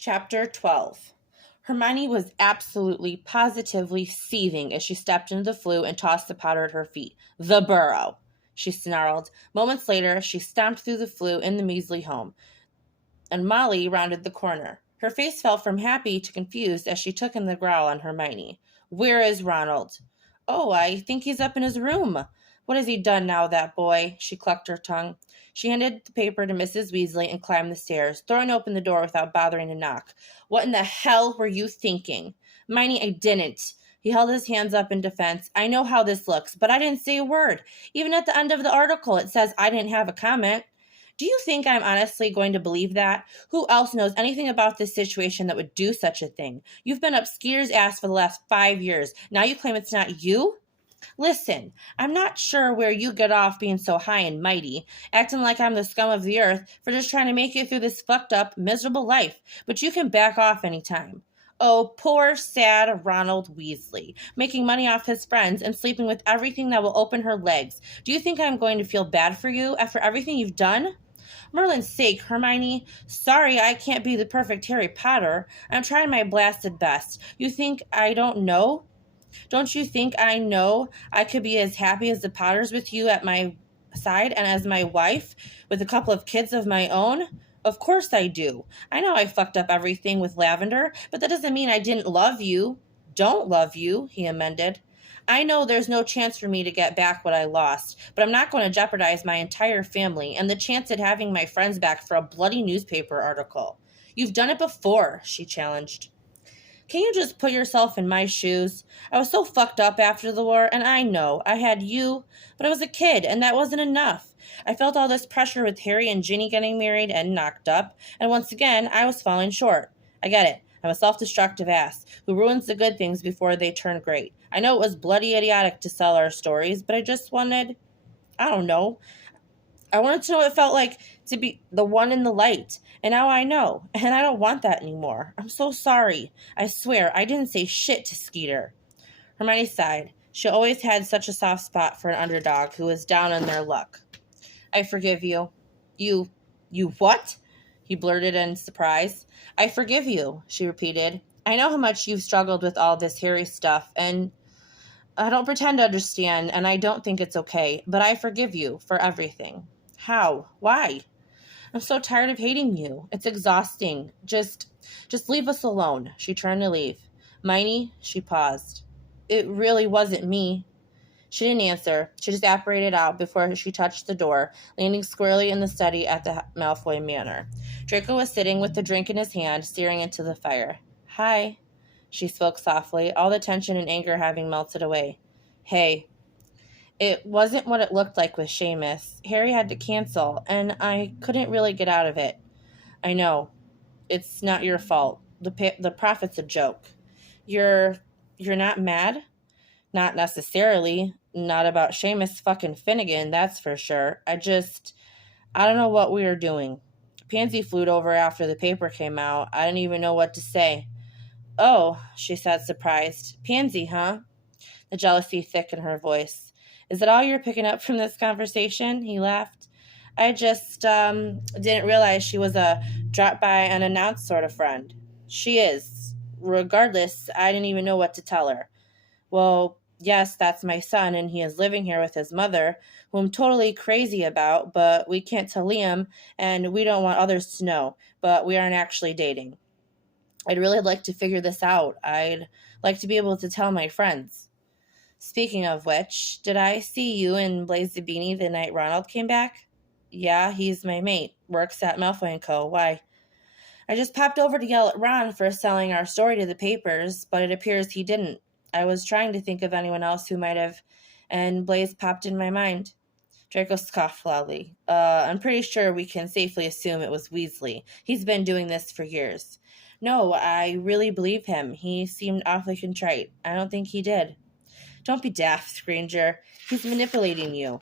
Chapter 12. Hermione was absolutely, positively seething as she stepped into the flue and tossed the powder at her feet. The burrow, she snarled. Moments later, she stomped through the flue in the measly home, and Molly rounded the corner. Her face fell from happy to confused as she took in the growl on Hermione. Where is Ronald? Oh, I think he's up in his room. What has he done now, that boy? She clucked her tongue. She handed the paper to Mrs. Weasley and climbed the stairs, throwing open the door without bothering to knock. What in the hell were you thinking? Hermione, I didn't. He held his hands up in defense. I know how this looks, but I didn't say a word. Even at the end of the article, it says I didn't have a comment. Do you think I'm honestly going to believe that? Who else knows anything about this situation that would do such a thing? You've been up Skeeter's ass for the last 5 years. Now you claim it's not you? Listen, I'm not sure where you get off being so high and mighty, acting like I'm the scum of the earth for just trying to make it through this fucked up, miserable life, but you can back off anytime. Oh, poor, sad Ronald Weasley, making money off his friends and sleeping with everything that will open her legs. Do you think I'm going to feel bad for you after everything you've done? Merlin's sake, Hermione. Sorry I can't be the perfect Harry Potter. I'm trying my blasted best. You think I don't know? Don't you think I know I could be as happy as the Potters with you at my side and as my wife with a couple of kids of my own? Of course I do. I know I fucked up everything with Lavender, but that doesn't mean I didn't love you. Don't love you, he amended. I know there's no chance for me to get back what I lost, but I'm not going to jeopardize my entire family and the chance at having my friends back for a bloody newspaper article. You've done it before, she challenged. Can you just put yourself in my shoes? I was so fucked up after the war, and I know I had you, but I was a kid, and that wasn't enough. I felt all this pressure with Harry and Ginny getting married and knocked up, and once again, I was falling short. I get it. I'm a self-destructive ass who ruins the good things before they turn great. I know it was bloody idiotic to sell our stories, but I just wanted, I don't know, I wanted to know what it felt like to be the one in the light. And now I know. And I don't want that anymore. I'm so sorry. I swear, I didn't say shit to Skeeter. Hermione sighed. She always had such a soft spot for an underdog who was down on their luck. I forgive you. You what? He blurted in surprise. I forgive you, she repeated. I know how much you've struggled with all this Harry stuff, and I don't pretend to understand, and I don't think it's okay, but I forgive you for everything. How? Why? I'm so tired of hating you. It's exhausting. Just leave us alone. She turned to leave. Miney, she paused. It really wasn't me. She didn't answer. She just apparated out before she touched the door, landing squarely in the study at the Malfoy Manor. Draco was sitting with the drink in his hand, staring into the fire. Hi, she spoke softly, all the tension and anger having melted away. Hey. It wasn't what it looked like with Seamus. Harry had to cancel, and I couldn't really get out of it. I know. It's not your fault. The prophet's a joke. You're not mad? Not necessarily. Not about Seamus fucking Finnegan, that's for sure. I don't know what we were doing. Pansy flew over after the paper came out. I didn't even know what to say. Oh, she said, surprised. Pansy, huh? The jealousy thick in her voice. Is that all you're picking up from this conversation? He laughed. I just didn't realize she was a drop-by-unannounced sort of friend. She is. Regardless, I didn't even know what to tell her. Well, yes, that's my son, and he is living here with his mother, who I'm totally crazy about, but we can't tell Liam, and we don't want others to know, but we aren't actually dating. I'd really like to figure this out. I'd like to be able to tell my friends. Speaking of which, did I see you and Blaise Zabini the night Ronald came back? Yeah, he's my mate. Works at Malfoy & Co. Why? I just popped over to yell at Ron for selling our story to the papers, but it appears he didn't. I was trying to think of anyone else who might have, and Blaise popped in my mind. Draco scoffed loudly. I'm pretty sure we can safely assume it was Weasley. He's been doing this for years. No, I really believe him. He seemed awfully contrite. I don't think he did. Don't be daft, Granger. He's manipulating you.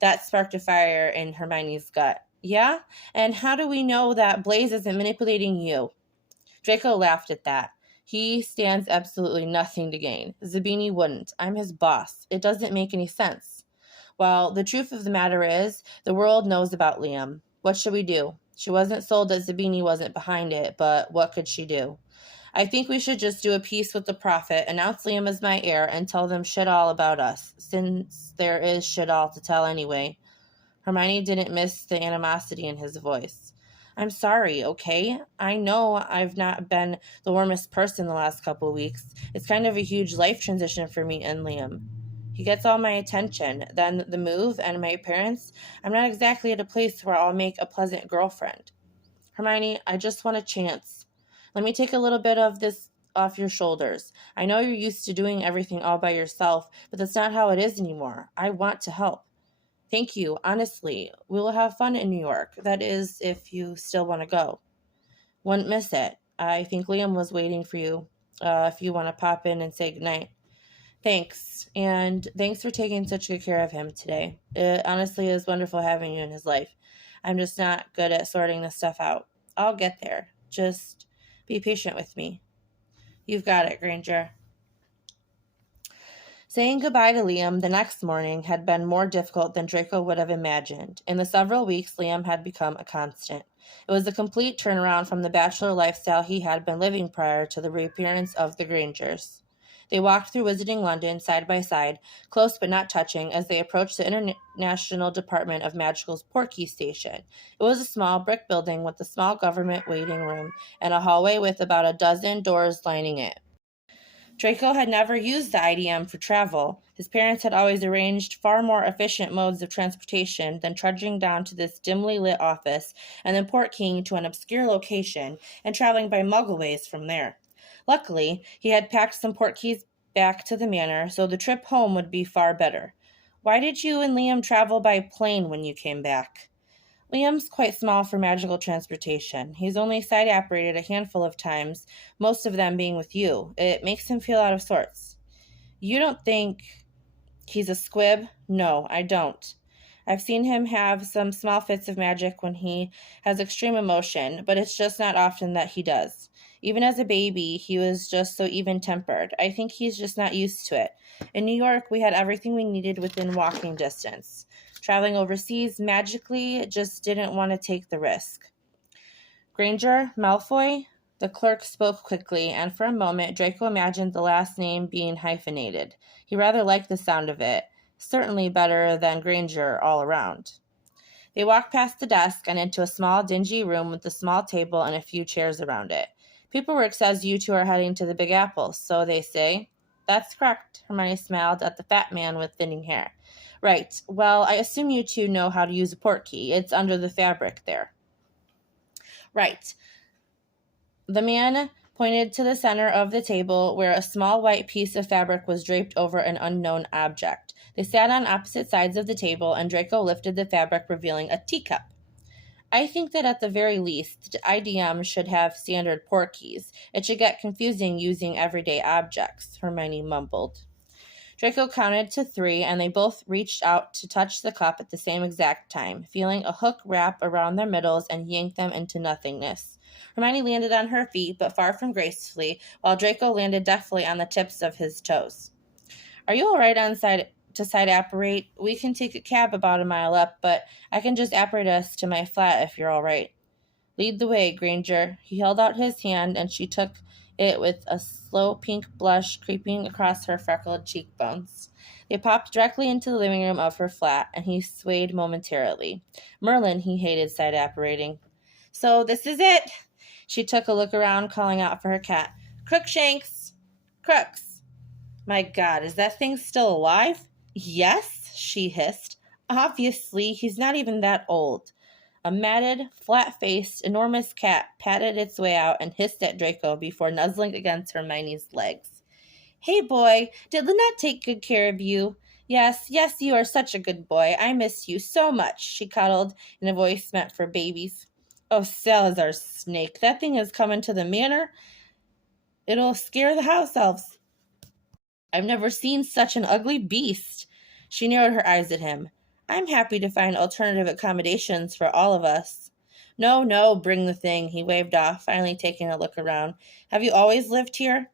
That sparked a fire in Hermione's gut. Yeah? And how do we know that Blaise isn't manipulating you? Draco laughed at that. He stands absolutely nothing to gain. Zabini wouldn't. I'm his boss. It doesn't make any sense. Well, the truth of the matter is, the world knows about Liam. What should we do? She wasn't sold that Zabini wasn't behind it, but what could she do? I think we should just do a peace with the prophet, announce Liam as my heir, and tell them shit all about us, since there is shit all to tell anyway. Hermione didn't miss the animosity in his voice. I'm sorry, okay? I know I've not been the warmest person the last couple weeks. It's kind of a huge life transition for me and Liam. He gets all my attention. Then the move and my parents, I'm not exactly at a place where I'll make a pleasant girlfriend. Hermione, I just want a chance. Let me take a little bit of this off your shoulders. I know you're used to doing everything all by yourself, but that's not how it is anymore. I want to help. Thank you, honestly. We will have fun in New York. That is, if you still want to go. Wouldn't miss it. I think Liam was waiting for you, if you want to pop in and say goodnight. Thanks, and thanks for taking such good care of him today. It honestly is wonderful having you in his life. I'm just not good at sorting this stuff out. I'll get there. Just be patient with me. You've got it, Granger. Saying goodbye to Liam the next morning had been more difficult than Draco would have imagined. In the several weeks, Liam had become a constant. It was a complete turnaround from the bachelor lifestyle he had been living prior to the reappearance of the Grangers. They walked through Wizarding London side by side, close but not touching, as they approached the International Department of Magical's Portkey Station. It was a small brick building with a small government waiting room and a hallway with about a dozen doors lining it. Draco had never used the IDM for travel. His parents had always arranged far more efficient modes of transportation than trudging down to this dimly lit office and then portkeying to an obscure location and traveling by muggleways from there. Luckily, he had packed some portkeys back to the manor, so the trip home would be far better. Why did you and Liam travel by plane when you came back? Liam's quite small for magical transportation. He's only side-apparated a handful of times, most of them being with you. It makes him feel out of sorts. You don't think he's a squib? No, I don't. I've seen him have some small fits of magic when he has extreme emotion, but it's just not often that he does. Even as a baby, he was just so even-tempered. I think he's just not used to it. In New York, we had everything we needed within walking distance. Traveling overseas magically just didn't want to take the risk. Granger, Malfoy? The clerk spoke quickly, and for a moment Draco imagined the last name being hyphenated. He rather liked the sound of it, certainly better than Granger all around. They walked past the desk and into a small, dingy room with a small table and a few chairs around it. Paperwork says you two are heading to the Big Apple, so they say. That's correct, Hermione smiled at the fat man with thinning hair. Right. Well, I assume you two know how to use a portkey. It's under the fabric there. Right. The man pointed to the center of the table where a small white piece of fabric was draped over an unknown object. They sat on opposite sides of the table, and Draco lifted the fabric, revealing a teacup. I think that at the very least, IDM should have standard portkeys. It should get confusing using everyday objects, Hermione mumbled. Draco counted to 3, and they both reached out to touch the cup at the same exact time, feeling a hook wrap around their middles and yank them into nothingness. Hermione landed on her feet, but far from gracefully, while Draco landed deftly on the tips of his toes. Are you all right on side apparate? We can take a cab about a mile up, but I can just apparate us to my flat if you're all right. Lead the way, Granger. He held out his hand, and she took it with a slow pink blush creeping across her freckled cheekbones. They popped directly into the living room of her flat, and he swayed momentarily. Merlin, he hated side apparating. So this is it. She took a look around, calling out for her cat. Crookshanks! Crooks! My God, is that thing still alive? Yes, she hissed. Obviously, he's not even that old. A matted, flat-faced, enormous cat patted its way out and hissed at Draco before nuzzling against Hermione's legs. Hey, boy, did Lynette take good care of you? Yes, you are such a good boy. I miss you so much, she cuddled in a voice meant for babies. Oh, Salazar Snake, that thing is coming to the manor. It'll scare the house elves. I've never seen such an ugly beast. She narrowed her eyes at him. I'm happy to find alternative accommodations for all of us. No, bring the thing, he waved off, finally taking a look around. Have you always lived here?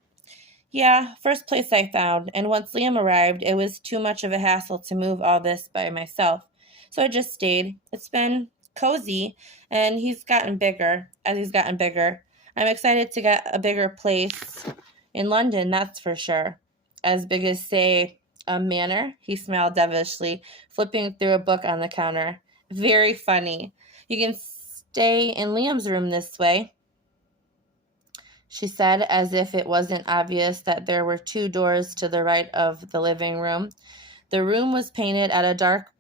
Yeah, first place I found, and once Liam arrived, it was too much of a hassle to move all this by myself. So I just stayed. It's been cozy, and he's gotten bigger as he's gotten bigger. I'm excited to get a bigger place in London, that's for sure. As big as, say, a manor, he smiled devilishly, flipping through a book on the counter. Very funny. You can stay in Liam's room this way, she said, as if it wasn't obvious that there were 2 doors to the right of the living room. The room was painted at a dark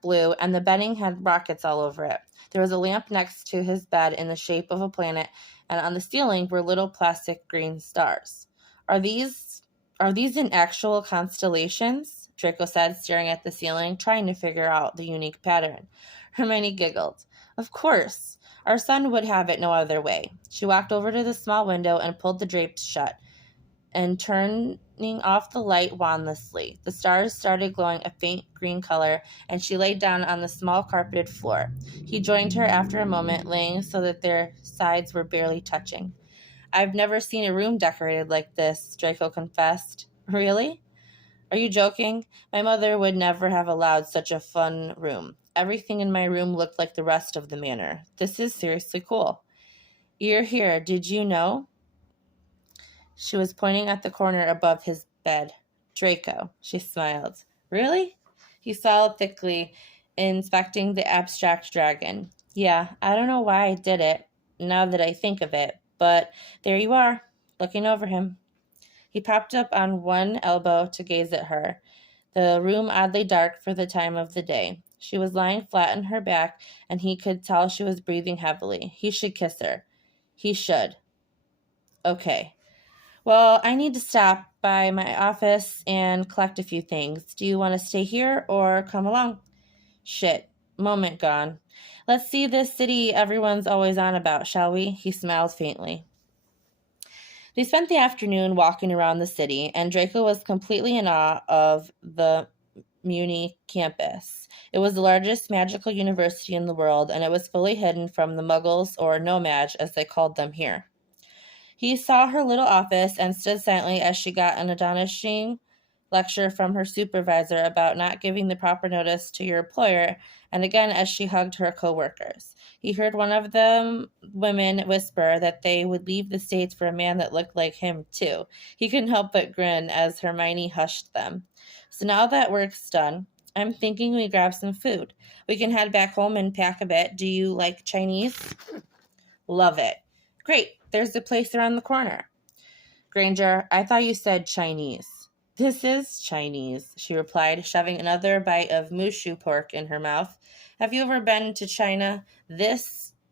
blue, and the bedding had rockets all over it. There was a lamp next to his bed in the shape of a planet, and on the ceiling were little plastic green stars. Are these in actual constellations? Draco said, staring at the ceiling, trying to figure out the unique pattern. Hermione giggled. Of course. Our son would have it no other way. She walked over to the small window and pulled the drapes shut, and turning off the light wandlessly. The stars started glowing a faint green color, and she lay down on the small carpeted floor. He joined her after a moment, laying so that their sides were barely touching. I've never seen a room decorated like this, Draco confessed. Really? Are you joking? My mother would never have allowed such a fun room. Everything in my room looked like the rest of the manor. This is seriously cool. You're here. Did you know? She was pointing at the corner above his bed. Draco, she smiled. Really? He swallowed thickly, inspecting the abstract dragon. Yeah, I don't know why I did it, now that I think of it, but there you are, looking over him. He popped up on one elbow to gaze at her, the room oddly dark for the time of the day. She was lying flat on her back, and he could tell she was breathing heavily. He should kiss her. He should. Okay. Well, I need to stop by my office and collect a few things. Do you want to stay here or come along? Shit. Moment gone. Let's see this city everyone's always on about, shall we? He smiled faintly. They spent the afternoon walking around the city, and Draco was completely in awe of the Muni campus. It was the largest magical university in the world, and it was fully hidden from the muggles, or nomads as they called them here. He saw her little office and stood silently as she got an astonishing lecture from her supervisor about not giving the proper notice to your employer, and again as she hugged her co-workers. He heard one of the women whisper that they would leave the States for a man that looked like him, too. He couldn't help but grin as Hermione hushed them. So now that work's done, I'm thinking we grab some food. We can head back home and pack a bit. Do you like Chinese? Love it. Great. There's a place around the corner. Granger, I thought you said Chinese. This is Chinese, she replied, shoving another bite of mushu pork in her mouth. Have you ever been to China? I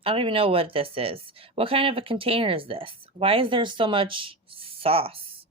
don't even know what this is. What kind of a container is this? Why is there so much sauce?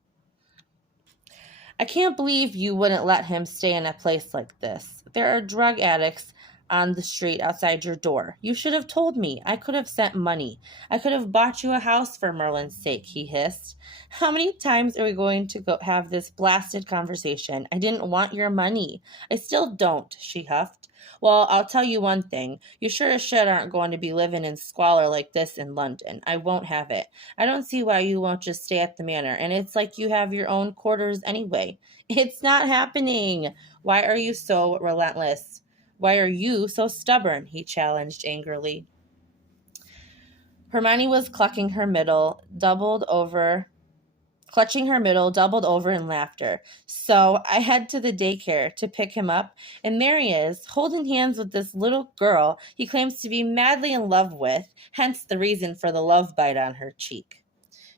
I can't believe you wouldn't let him stay in a place like this. There are drug addicts on the street outside your door. You should have told me. I could have sent money. I could have bought you a house for Merlin's sake, he hissed. How many times are we going to go have this blasted conversation? I didn't want your money. I still don't, she huffed. Well, I'll tell you one thing. You sure as shit aren't going to be living in squalor like this in London. I won't have it. I don't see why you won't just stay at the manor, and it's like you have your own quarters anyway. It's not happening. Why are you so relentless? Why are you so stubborn? He challenged angrily. Hermione was clutching her middle, doubled over in laughter. So I head to the daycare to pick him up, and there he is, holding hands with this little girl he claims to be madly in love with, hence the reason for the love bite on her cheek.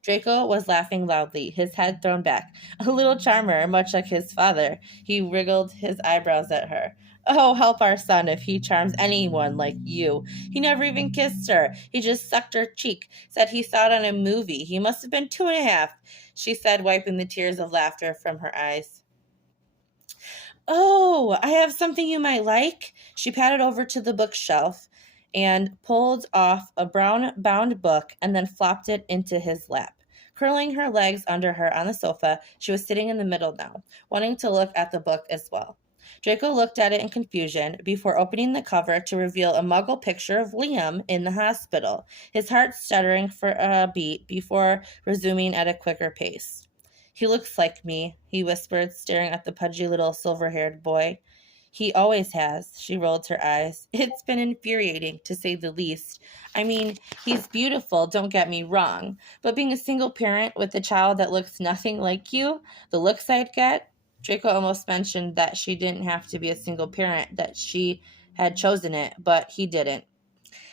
Draco was laughing loudly, his head thrown back. A little charmer, much like his father. He wriggled his eyebrows at her. Oh, help our son if he charms anyone like you. He never even kissed her. He just sucked her cheek. Said he saw it on a movie. He must have been 2.5, she said, wiping the tears of laughter from her eyes. Oh, I have something you might like. She padded over to the bookshelf and pulled off a brown-bound book and then flopped it into his lap. Curling her legs under her on the sofa, she was sitting in the middle now, wanting to look at the book as well. Draco looked at it in confusion before opening the cover to reveal a muggle picture of Liam in the hospital, his heart stuttering for a beat before resuming at a quicker pace. He looks like me, he whispered, staring at the pudgy little silver-haired boy. He always has. She rolled her eyes. It's been infuriating, to say the least. I mean, he's beautiful, don't get me wrong. But being a single parent with a child that looks nothing like you, the looks I'd get, Draco almost mentioned that she didn't have to be a single parent, that she had chosen it, but he didn't.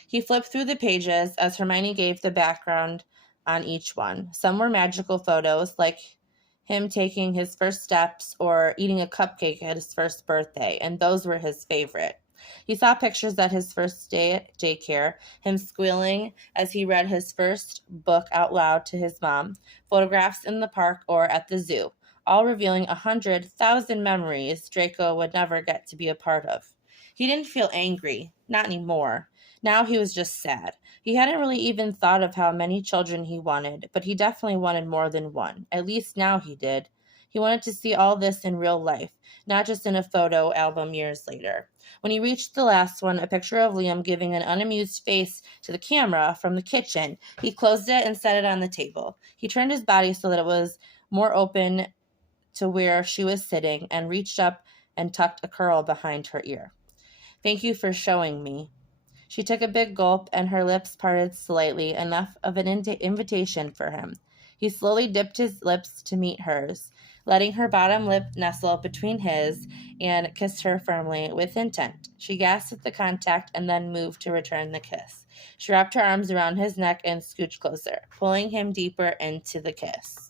He flipped through the pages as Hermione gave the background on each one. Some were magical photos, like him taking his first steps or eating a cupcake at his first birthday, and those were his favorite. He saw pictures at his first day at daycare, him squealing as he read his first book out loud to his mom, photographs in the park or at the zoo, all revealing 100,000 memories Draco would never get to be a part of. He didn't feel angry, not anymore. Now he was just sad. He hadn't really even thought of how many children he wanted, but he definitely wanted more than one. At least now he did. He wanted to see all this in real life, not just in a photo album years later. When he reached the last one, a picture of Liam giving an unamused face to the camera from the kitchen, he closed it and set it on the table. He turned his body so that it was more open to where she was sitting and reached up and tucked a curl behind her ear. "Thank you for showing me." She took a big gulp, and her lips parted slightly, enough of an invitation for him. He slowly dipped his lips to meet hers, letting her bottom lip nestle between his, and kissed her firmly, with intent. She gasped at the contact and then moved to return the kiss. She wrapped her arms around his neck and scooched closer, pulling him deeper into the kiss.